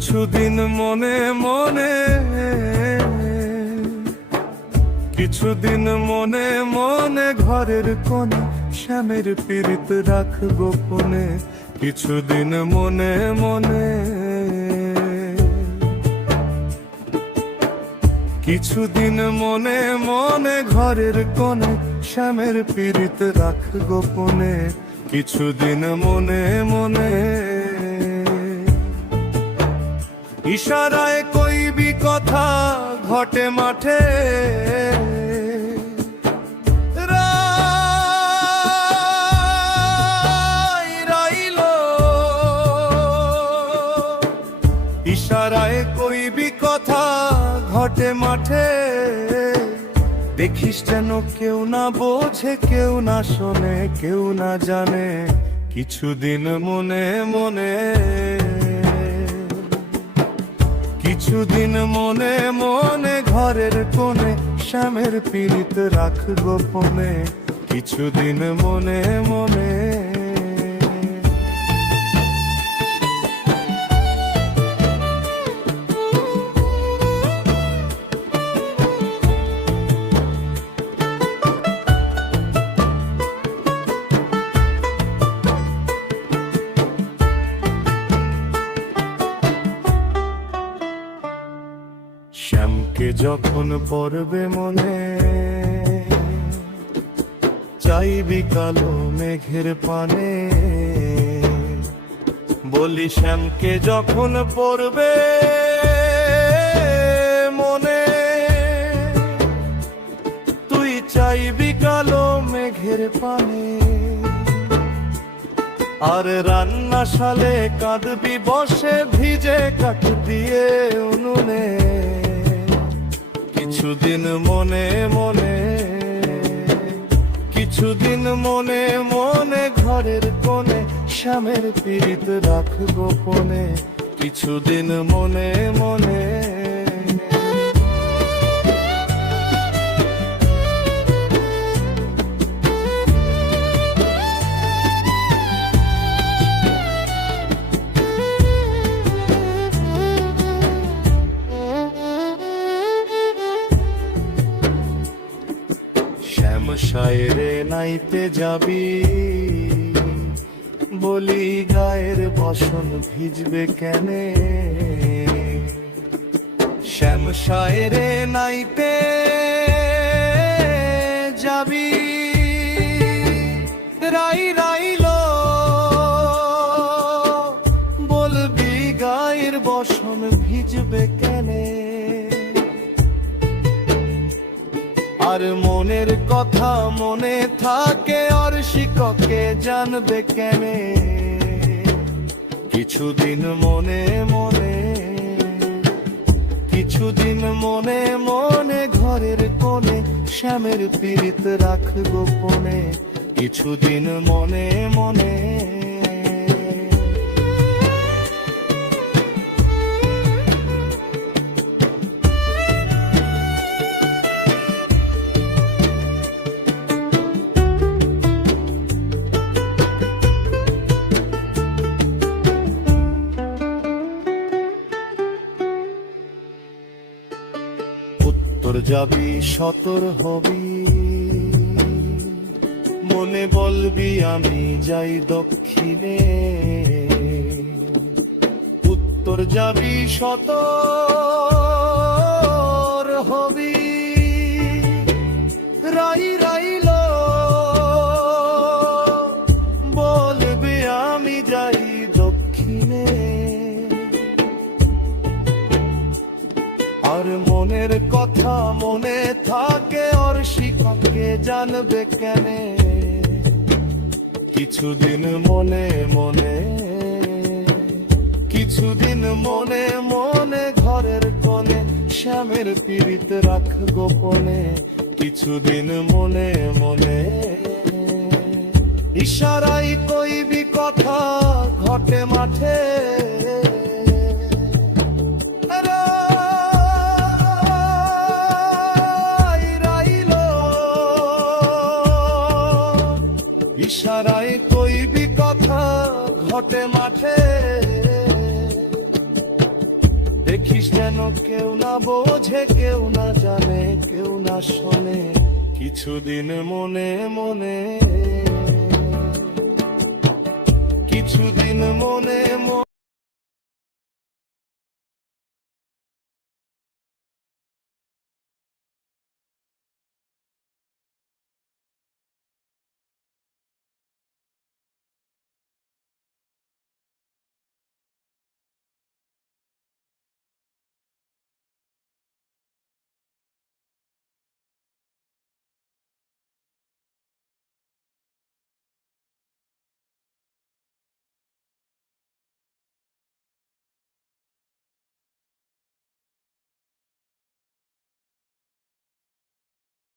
কিছুদিন মনে মনে, কিছুদিন মনে মনে ঘরের কোণে শ্যামের পীড়িত রাখ গোপনে। কিছুদিন মনে মনে, কিছুদিন মনে মনে ঘরের কোণে শ্যামের পীড়িত রাখ গোপনে। কিছুদিন মনে মনে, ইশারায় কইবি কথা ঘটে মাঠে। ইশারায় কইবি কথা ঘটে মাঠে। দেখিস যেন কেউ না বোঝে, কেউ না শোনে, কেউ না জানে। কিছুদিন মনে মনে, কিছুদিন মনে মনে ঘরের কোণে শ্যামের পীড়িত রাখ গোপনে। কিছুদিন মনে মনে, শ্যামকে যখন পড়বে মনে চাইবি কালো মেঘের পানে। বলি শ্যামকে যখন পড়বে মনে তুই চাইবি কালো মেঘের পানে। আর রান্নাশালে কাঁদবি বসে ভিজে কাঠ দিয়ে উনুনে। কিছুদিন মনে মনে, কিছুদিন মনে মনে ঘরের কোণে শ্যামের পীড়িত রাখ গোপনে। কিছুদিন মনে মনে, শায়রে নাইতে যাবি বলি গায়ের বসন ভিজবে কেনে। শ্যাম শায়রে নাইতে যাবি রাই রাইলো বলবি গায়ের বসন ভিজবে কেনে। আর মনের কথা মনে থাকে আর শিক্ষকে জানবে কেনে। কিছুদিন মনে মনে, কিছুদিন মনে মনে ঘরের কোণে শ্যামের পীড়িত রাখ গোপনে। কিছুদিন মনে মনে, উত্তর যাবি সতর হবি মনে বলবি আমি যাই দক্ষিণে। উত্তর যাবি সতর হবি রাই রাইল বলবি আমি যাই দক্ষিণে। আর মনের কথা মনে থাকে আর শিক্ষককে জানবে কেনে। কিছুদিন মনে মনে, কিছুদিন মনে মনে ঘরের কোণে শ্যামের পীড়িত রাখ গোপনে। কিছুদিন মনে মনে, ইশারাই কইবি কথা ঘটে মাঠে। ইশারায় কইবি কথা ঘটে মাঠে। থাকিস যেন কেউ না বোঝে, কেউ না জানে, কেউ না শোনে, কিছুদিন মনে মনে, কিছুদিন মনে মনে।